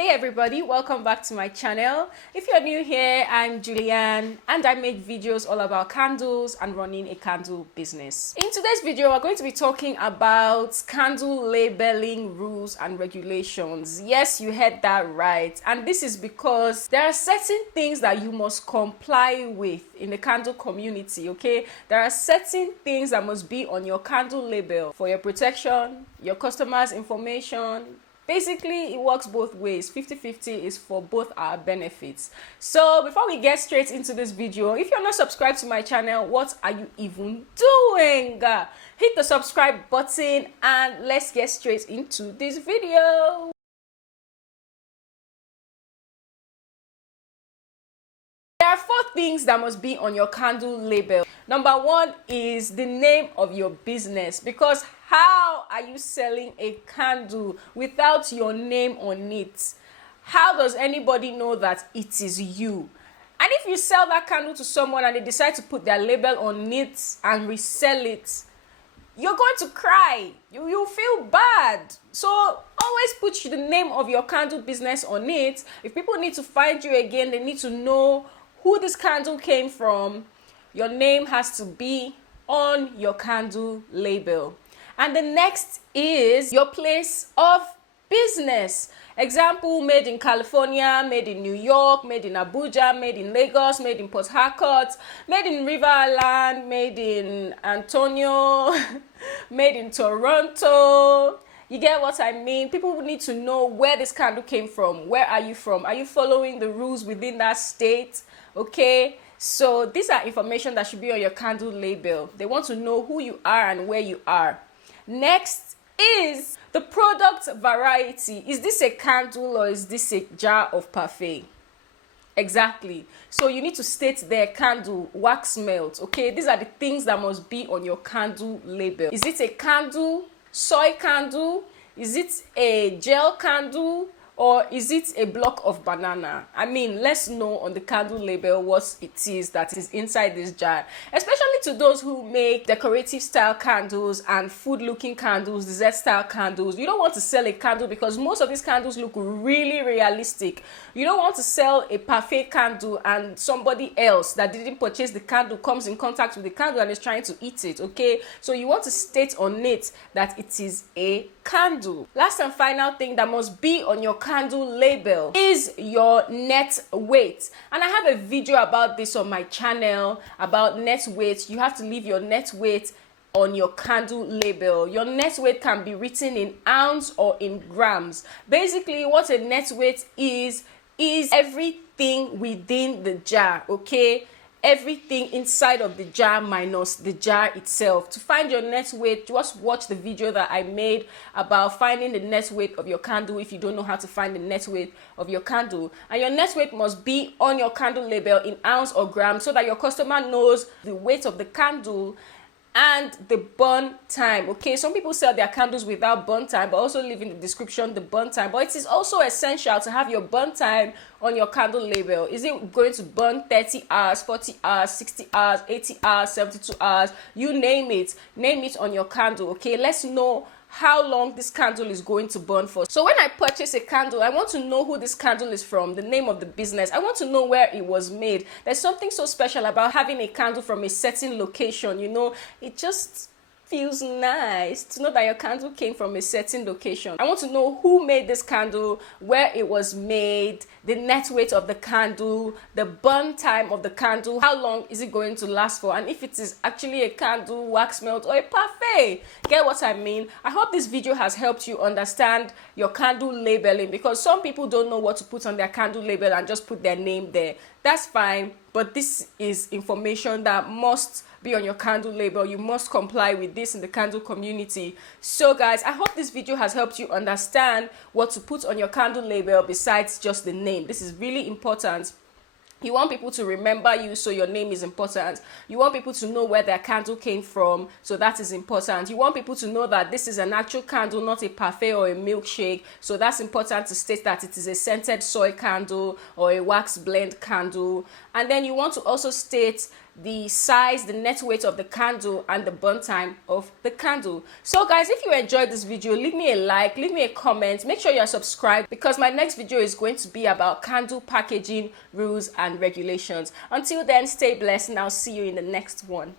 Hey everybody, welcome back to my channel. If you're new here, I'm Julianne and I make videos all about candles and running a candle business. In today's video, we're going to be talking about candle labeling rules and regulations. Yes, you heard that right. And this is because there are certain things that you must comply with in the candle community, okay? There are certain things that must be on your candle label for your protection, your customers' information. Basically, it works both ways. 50-50 is for both our benefits. So before we get straight into this video, if you're not subscribed to my channel, what are you even doing? Hit the subscribe button and let's get straight into this video. There are 4 things that must be on your candle label. Number 1 is the name of your business, because how are you selling a candle without your name on it? How does anybody know that it is you? And if you sell that candle to someone and they decide to put their label on it and resell it, you're going to cry. You feel bad. So always put the name of your candle business on it. If people need to find you again, they need to know who this candle came from. Your name has to be on your candle label. And the next is your place of business. Example, made in California, made in New York, made in Abuja, made in Lagos, made in Port Harcourt, made in River Island, made in Antonio, made in Toronto. You get what I mean? People need to know where this candle came from. Where are you from? Are you following the rules within that state? Okay, so these are information that should be on your candle label. They want to know who you are and where you are. Next is the product variety. Is this a candle or is this a jar of parfait? Exactly. So you need to state there candle, wax melt. Okay, these are the things that must be on your candle label. Is it a candle, soy candle? Is it a gel candle? Or is it a block of banana? I mean, let's know on the candle label what it is that is inside this jar. Especially to those who make decorative style candles and food looking candles, dessert style candles. You don't want to sell a candle because most of these candles look really realistic. You don't want to sell a parfait candle and somebody else that didn't purchase the candle comes in contact with the candle and is trying to eat it, okay? So you want to state on it that it is a candle. Last and final thing that must be on your candle label is your net weight. And I have a video about this on my channel about net weight. You have to leave your net weight on your candle label. Your net weight can be written in ounce or in grams. Basically, what a net weight is everything within the jar, okay? Everything inside of the jar minus the jar itself. To find your net weight, just watch the video that I made about finding the net weight of your candle if you don't know how to find the net weight of your candle. And your net weight must be on your candle label in ounce or gram so that your customer knows the weight of the candle and the burn time. Okay, some people sell their candles without burn time, but also leave in the description the burn time. But it is also essential to have your burn time on your candle label. Is it going to burn 30 hours, 40 hours, 60 hours, 80 hours, 72 hours? You name it. Name it on your candle. Okay, let's know how long this candle is going to burn for. So when I purchase a candle, I want to know who this candle is from, the name of the business. I want to know where it was made. There's something so special about having a candle from a certain location, you know. It just feels nice to know that your candle came from a certain location. I want to know who made this candle, where it was made, the net weight of the candle, the burn time of the candle, how long is it going to last for, and if it is actually a candle, wax melt, or a parfait. Get what I mean? I hope this video has helped you understand your candle labeling, because some people don't know what to put on their candle label and just put their name there. That's fine, but this is information that must be on your candle label. You must comply with this in the candle community. So guys, I hope this video has helped you understand what to put on your candle label besides just the name. This is really important. You want people to remember you, so your name is important. You want people to know where their candle came from, so that is important. You want people to know that this is an actual candle, not a parfait or a milkshake, so that's important to state that it is a scented soy candle or a wax blend candle. And then you want to also state the size, the net weight of the candle, and the burn time of the candle. So guys, if you enjoyed this video, leave me a like, leave me a comment, make sure you're subscribed, because my next video is going to be about candle packaging rules and regulations. Until then, stay blessed, and I'll see you in the next one.